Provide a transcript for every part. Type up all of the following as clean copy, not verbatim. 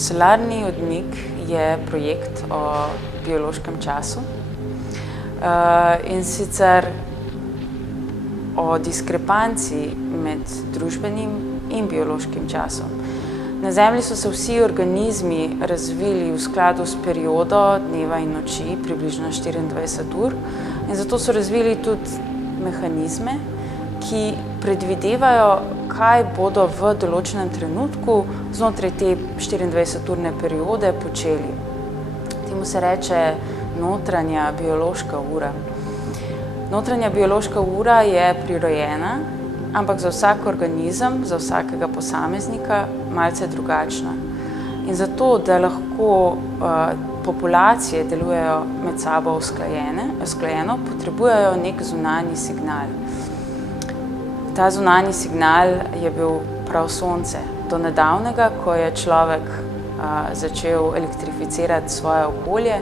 Solarni odmik je projekt o biološkem času in sicer o diskrepanci med družbenim in biološkim časom. Na Zemlji so se vsi organizmi razvili v skladu s periodo dneva in noči, približno 24 ur, in zato so razvili tudi mehanizme, ki predvidevajo, kaj bodo v določenem trenutku znotraj te 24-urne periode počeli. Temu se reče notranja biološka ura. Notranja biološka ura je prirojena, ampak za vsak organizem, za vsakega posameznika malce drugačna. In zato, da lahko populacije delujejo med sabo usklajeno, potrebujejo nek zunanji signal. Ta zunanji signal je bil prav Sonce. Do nedavnega, ko je človek začel elektrificirati svoje okolje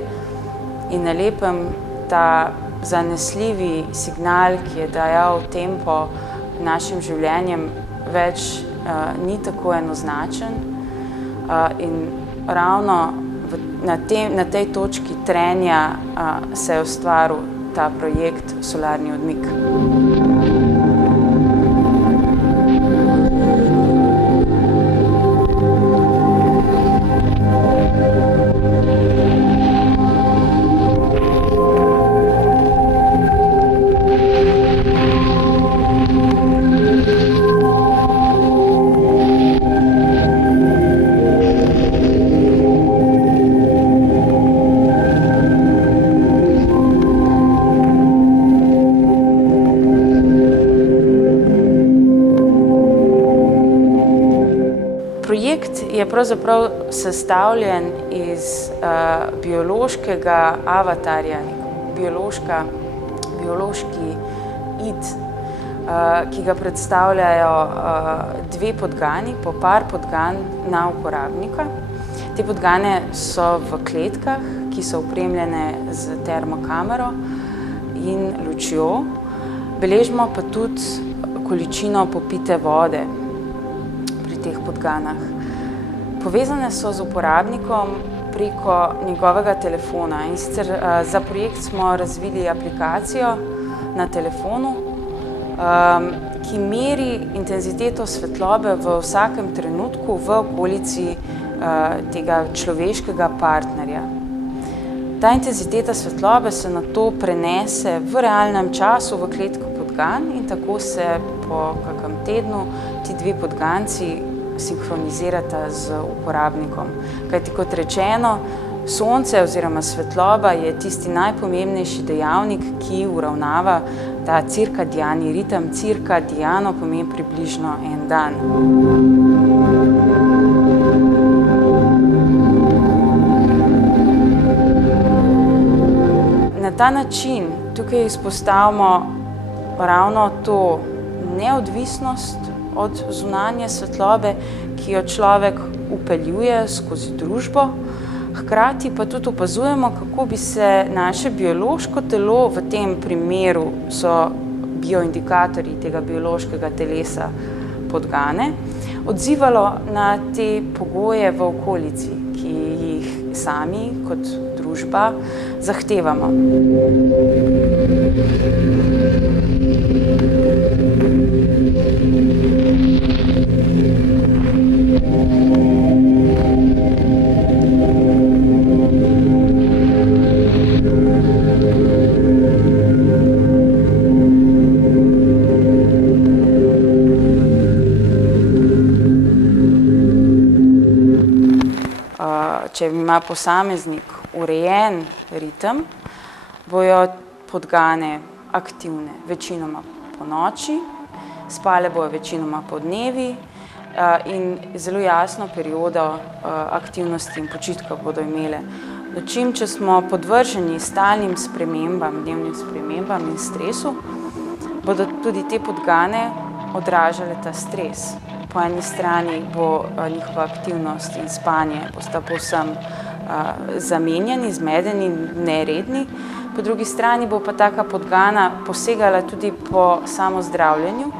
in na lepem ta zanesljivi signal, ki je dajal tempo našim življenjem, več ni tako enoznačen in ravno na tej točki trenja se je ustvaril ta projekt Solarni odmik. Projekt je pravzaprav sestavljen iz biološkega avatarja, biološki id, ki ga predstavljajo dve podgani, po par podgan na uporabnika. Te podgane so v kletkah, ki so opremljene z termokamero in lučjo. Beležimo pa tudi količino popite vode teh podganah. Povezane so z uporabnikom preko njegovega telefona in sicer za projekt smo razvili aplikacijo na telefonu, ki meri intenziteto svetlobe v vsakem trenutku v okolici tega človeškega partnerja. Ta intenziteta svetlobe se nato prenese v realnem času v kletko podgan in tako se po kakem tednu ti dve podganci sinhronizirata z uporabnikom. Kajti kot rečeno, Sonce oziroma svetloba je tisti najpomembnejši dejavnik, ki uravnava ta cirkadiani ritem. Cirkadiano pomeni približno en dan. Na ta način tukaj izpostavimo ravno to neodvisnost od zunanje svetlobe, ki jo človek vpeljuje skozi družbo. Hkrati pa tudi opazujemo, kako bi se naše biološko telo, v tem primeru so bioindikatorji tega biološkega telesa podgane, odzivalo na te pogoje v okolici, ki jih sami kot družba zahtevamo. Če ima posameznik urejen ritem, bojo podgane aktivne večinoma ponoči, spale bojo večinoma podnevi in zelo jasno periodo aktivnosti in počitka bodo imele. Dočim, če smo podvrženi stalnim spremembam, dnevnim spremembam in stresu, bodo tudi te podgane odražale ta stres. Po eni strani bo njihova aktivnost in spanje bosta povsem zamenjani, zmedeni, neredni, po drugi strani bo pa taka podgana posegala tudi po samozdravljenju,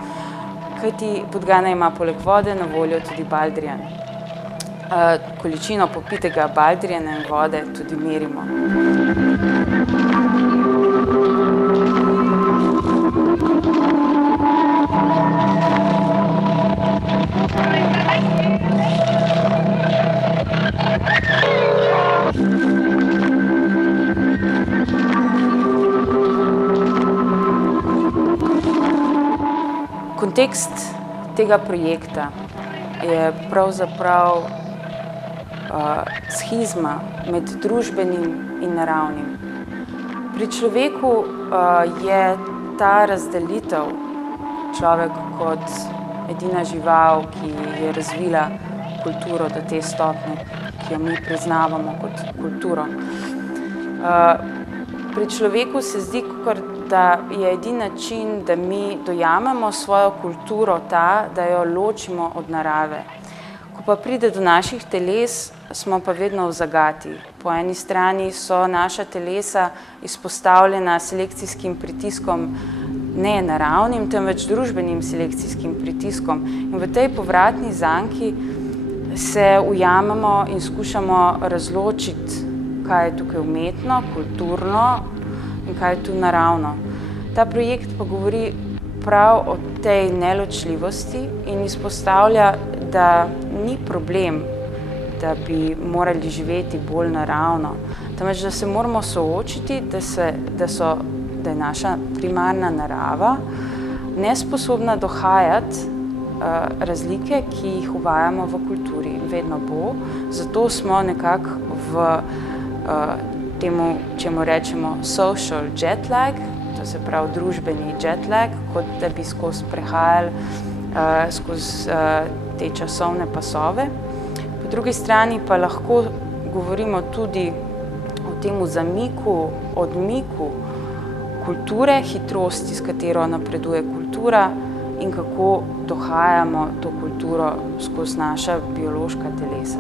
kajti podgana ima poleg vode na voljo tudi baldrijan. količino popitega baldrijana in vode tudi merimo. Kontekst tega projekta je pravzaprav shizma med družbenim in naravnim. Pri človeku je ta razdelitev, človek kot edina žival, ki je razvila kulturo do te stopnje, ki jo mi priznavamo kot kulturo. Pri človeku se zdi, da je edini način, da mi dojamemo svojo kulturo ta, da jo ločimo od narave. Ko pa pride do naših teles, smo pa vedno v zagati. Po eni strani so naša telesa izpostavljena selekcijskim pritiskom, ne naravnim, temveč družbenim selekcijskim pritiskom. In v tej povratni zanki se ujamemo in skušamo razločiti, kaj je tukaj umetno, kulturno in kaj je tu naravno. Ta projekt pa govori prav o tej neločljivosti in izpostavlja, da ni problem, da bi morali živeti bolj naravno, temveč da se moramo soočiti, da je naša primarna narava nesposobna dohajati razlike, ki jih uvajamo v kulturi. Vedno bo, zato smo nekako v temu, čemu rečemo social jet lag, to se pravi družbeni jet lag, kot da bi skozi prehajali skozi te časovne pasove. Po drugi strani pa lahko govorimo tudi o temu zamiku, odmiku kulture, hitrosti, s katero napreduje kultura in kako dohajamo to kulturo skozi naša biološka telesa.